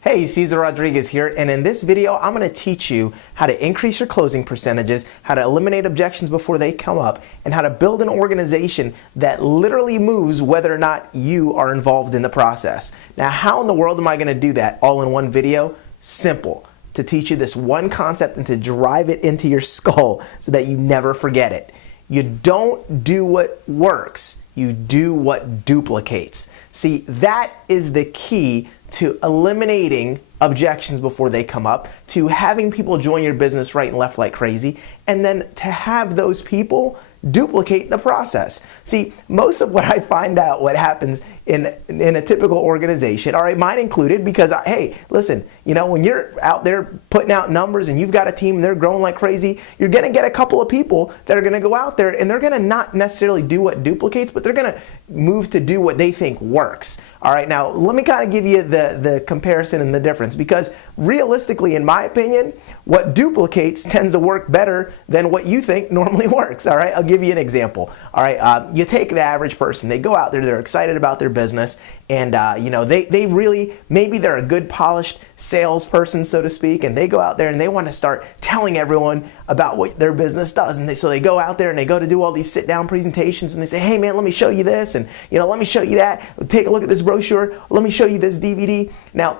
Hey, Cesar Rodriguez here, and in this video, I'm going to teach you how to increase your closing percentages, how to eliminate objections before they come up, and how to build an organization that literally moves whether or not you are involved in the process. Now, how in the world am I going to do that all in one video? Simple. To teach you this one concept and to drive it into your skull so that you never forget it. You don't do what works, you do what duplicates. See, that is the key to eliminating objections before they come up, to having people join your business right and left like crazy, and then to have those people duplicate the process. See, most of what I find out what happens in a typical organization, all right, mine included, because hey, listen, you know, when you're out there putting out numbers and you've got a team and they're growing like crazy, you're gonna get a couple of people that are gonna go out there and they're gonna not necessarily do what duplicates, but they're gonna move to do what they think works. All right, now let me kind of give you the comparison and the difference, because realistically, in my opinion, what duplicates tends to work better than what you think normally works. All right, I'll give you an example. All right, you take the average person, they go out there, they're excited about their business, and you know, they really, maybe they're a good polished salesperson, so to speak, and they go out there and they want to start telling everyone about what their business does, and so they go out there and they go to do all these sit-down presentations, and they say, hey man, let me show you this, and you know, let me show you that, take a look at this brochure, let me show you this DVD. Now,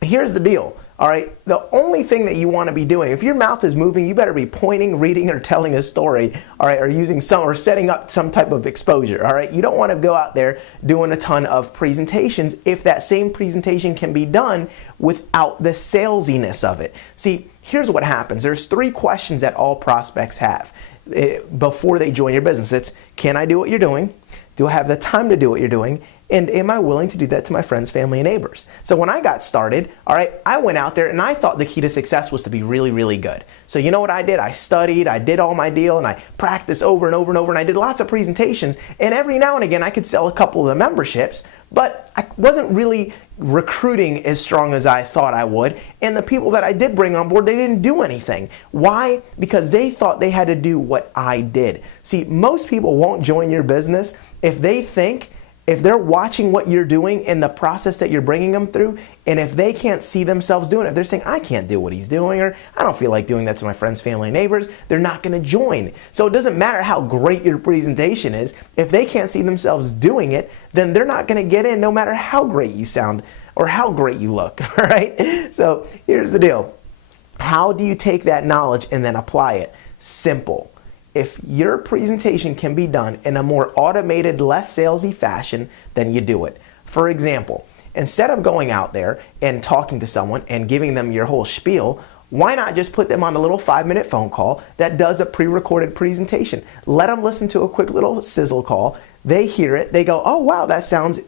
here's the deal. All right, the only thing that you want to be doing, if your mouth is moving, you better be pointing, reading, or telling a story, all right, or using or setting up some type of exposure, all right? You don't want to go out there doing a ton of presentations if that same presentation can be done without the salesiness of it. See, here's what happens. There's 3 questions that all prospects have before they join your business. It's, can I do what you're doing? Do I have the time to do what you're doing? And am I willing to do that to my friends, family, and neighbors? So when I got started, all right, I went out there and I thought the key to success was to be really, really good. So you know what I did? I studied, I did all my deal, and I practiced over and over and over, and I did lots of presentations. And every now and again, I could sell a couple of the memberships, but I wasn't really recruiting as strong as I thought I would. And the people that I did bring on board, they didn't do anything. Why? Because they thought they had to do what I did. See, most people won't join your business if they think, if they're watching what you're doing in the process that you're bringing them through, and if they can't see themselves doing it, they're saying, I can't do what he's doing, or I don't feel like doing that to my friends, family, and neighbors, they're not going to join. So it doesn't matter how great your presentation is. If they can't see themselves doing it, then they're not going to get in no matter how great you sound or how great you look, all right? So here's the deal. How do you take that knowledge and then apply it? Simple. If your presentation can be done in a more automated, less salesy fashion, then you do it. For example, instead of going out there and talking to someone and giving them your whole spiel, why not just put them on a little 5-minute phone call that does a pre-recorded presentation? Let them listen to a quick little sizzle call. They hear it. They go, oh, wow, that sounds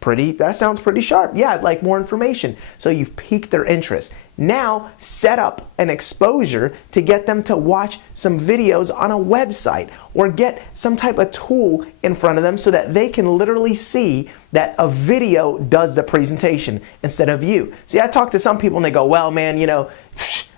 pretty sharp. Yeah, I'd like more information. So you've piqued their interest. Now set up an exposure to get them to watch some videos on a website, or get some type of tool in front of them so that they can literally see that a video does the presentation instead of you. See, I talk to some people and they go, well, man, you know,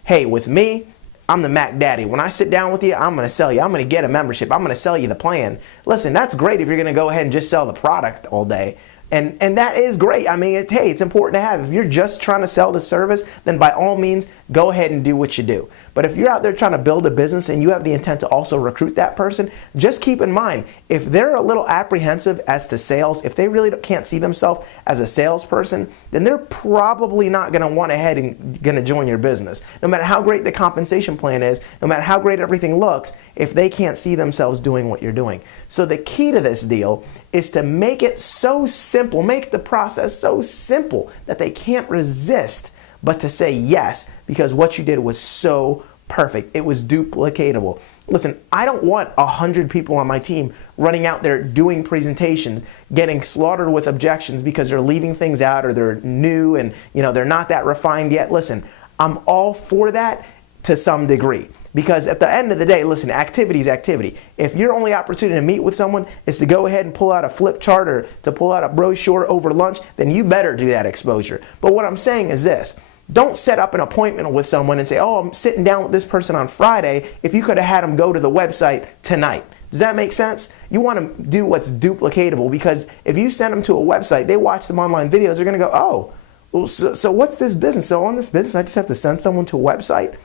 hey, with me, I'm the Mac Daddy. When I sit down with you, I'm going to sell you. I'm going to get a membership. I'm going to sell you the plan. Listen, that's great if you're going to go ahead and just sell the product all day. And that is great. I mean, hey, it's important to have. If you're just trying to sell the service, then by all means, go ahead and do what you do. But if you're out there trying to build a business and you have the intent to also recruit that person, just keep in mind, if they're a little apprehensive as to sales, if they really can't see themselves as a salesperson, then they're probably not going to want ahead and going to join your business. No matter how great the compensation plan is, no matter how great everything looks, if they can't see themselves doing what you're doing. So the key to this deal is to make it so simple, make the process so simple that they can't resist but to say yes, because what you did was so perfect. It was duplicatable. Listen, I don't want 100 people on my team running out there doing presentations, getting slaughtered with objections because they're leaving things out or they're new and you know they're not that refined yet. Listen, I'm all for that to some degree. Because at the end of the day, listen, activity is activity. If your only opportunity to meet with someone is to go ahead and pull out a flip chart or to pull out a brochure over lunch, then you better do that exposure. But what I'm saying is this. Don't set up an appointment with someone and say, oh, I'm sitting down with this person on Friday if you could have had them go to the website tonight. Does that make sense? You want to do what's duplicatable, because if you send them to a website, they watch some online videos, they're going to go, oh, Well, so what's this business? So on this business, I just have to send someone to a website?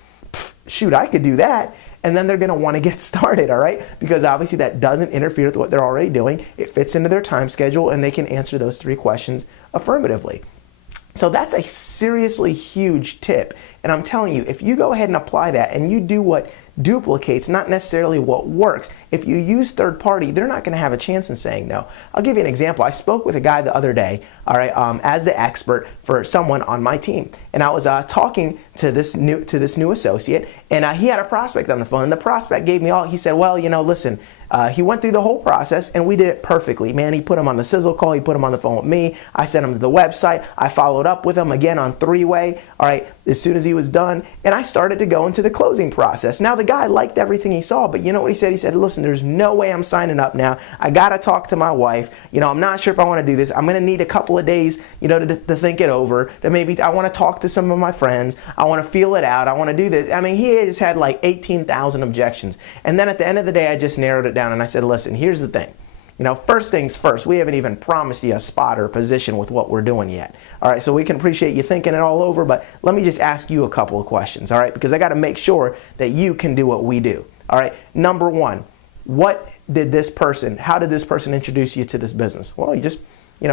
Shoot, I could do that. And then they're going to want to get started, all right? Because obviously that doesn't interfere with what they're already doing. It fits into their time schedule, and they can answer those 3 questions affirmatively. So that's a seriously huge tip. And I'm telling you, if you go ahead and apply that and you do what duplicates, not necessarily what works, if you use third party, they're not going to have a chance in saying no. I'll give you an example. I spoke with a guy the other day, all right, as the expert for someone on my team. And I was talking to this new associate, and he had a prospect on the phone. And the prospect gave me he said, well, listen, he went through the whole process and we did it perfectly. Man, he put him on the sizzle call. He put him on the phone with me. I sent him to the website. I followed up with him again on 3-way. All right, as soon as he was done, and I started to go into the closing process. Now, the guy liked everything he saw, but you know what he said? He said, listen, there's no way I'm signing up now. I got to talk to my wife. I'm not sure if I want to do this. I'm going to need a couple of days, to think it over. That maybe I want to talk to some of my friends. I want to feel it out. I want to do this. I mean, he just had like 18,000 objections. And then at the end of the day, I just narrowed it down and I said, listen, here's the thing. First things first, we haven't even promised you a spot or a position with what we're doing yet. All right, so we can appreciate you thinking it all over, but let me just ask you a couple of questions, all right? Because I got to make sure that you can do what we do. All right, number 1, how did this person introduce you to this business? Well, he just,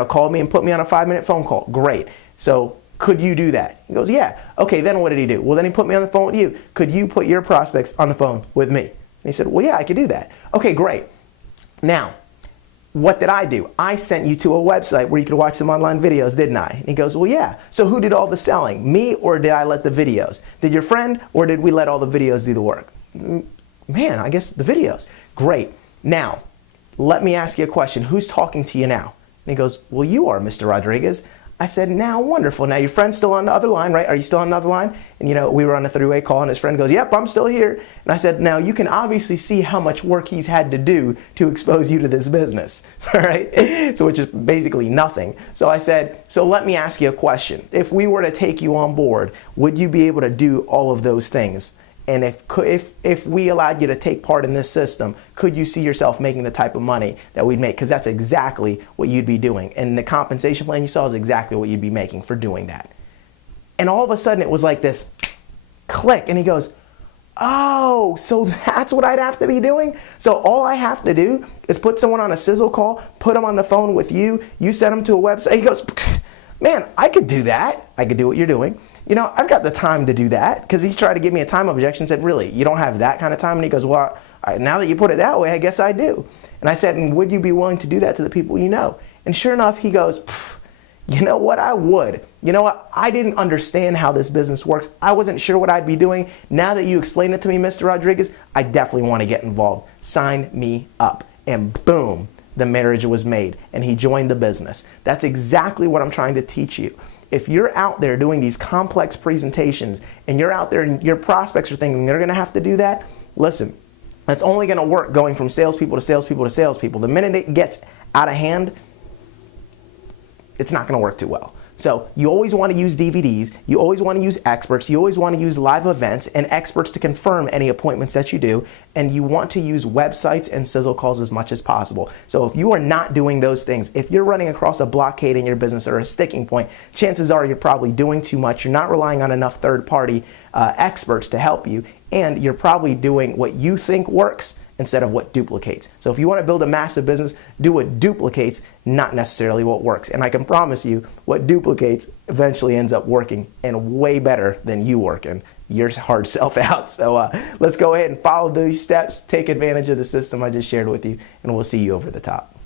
called me and put me on a 5-minute phone call. Great. So could you do that? He goes, yeah. Okay, then what did he do? Well, then he put me on the phone with you. Could you put your prospects on the phone with me? And he said, well, yeah, I could do that. Okay, great. Now, what did I do? I sent you to a website where you could watch some online videos, didn't I? And he goes, well, yeah. So who did all the selling? Me, or did I let the videos? Did your friend, or did we let all the videos do the work? Man, I guess the videos. Great. Now, let me ask you a question. Who's talking to you now? And he goes, well, you are, Mr. Rodriguez. I said, now, wonderful. Now, your friend's still on the other line, right? Are you still on the other line? And, we were on a 3-way call, and his friend goes, yep, I'm still here. And I said, now, you can obviously see how much work he's had to do to expose you to this business, all right? So, which is basically nothing. So I said, so let me ask you a question. If we were to take you on board, would you be able to do all of those things? And if we allowed you to take part in this system, could you see yourself making the type of money that we'd make? Because that's exactly what you'd be doing. And the compensation plan you saw is exactly what you'd be making for doing that. And all of a sudden it was like this click. And he goes, oh, so that's what I'd have to be doing? So all I have to do is put someone on a sizzle call, put them on the phone with you, you send them to a website. He goes, man, I could do that. I could do what you're doing. I've got the time to do that, because he's tried to give me a time objection, said, really, you don't have that kind of time? And he goes, well, now that you put it that way, I guess I do. And I said, and would you be willing to do that to the people you know? And sure enough, he goes, you know what, I would. You know what, I didn't understand how this business works. I wasn't sure what I'd be doing. Now that you explained it to me, Mr. Rodriguez, I definitely want to get involved. Sign me up. And boom, the marriage was made, and he joined the business. That's exactly what I'm trying to teach you. If you're out there doing these complex presentations and you're out there and your prospects are thinking they're going to have to do that, listen, that's only going to work going from salespeople to salespeople to salespeople. The minute it gets out of hand, it's not going to work too well. So you always want to use DVDs, you always want to use experts, you always want to use live events and experts to confirm any appointments that you do, and you want to use websites and sizzle calls as much as possible. So if you are not doing those things, if you're running across a blockade in your business or a sticking point, chances are you're probably doing too much, you're not relying on enough third-party experts to help you, and you're probably doing what you think works instead of what duplicates. So if you want to build a massive business, do what duplicates, not necessarily what works. And I can promise you, what duplicates eventually ends up working, and way better than you working your hard self out. So let's go ahead and follow these steps, take advantage of the system I just shared with you, and we'll see you over the top.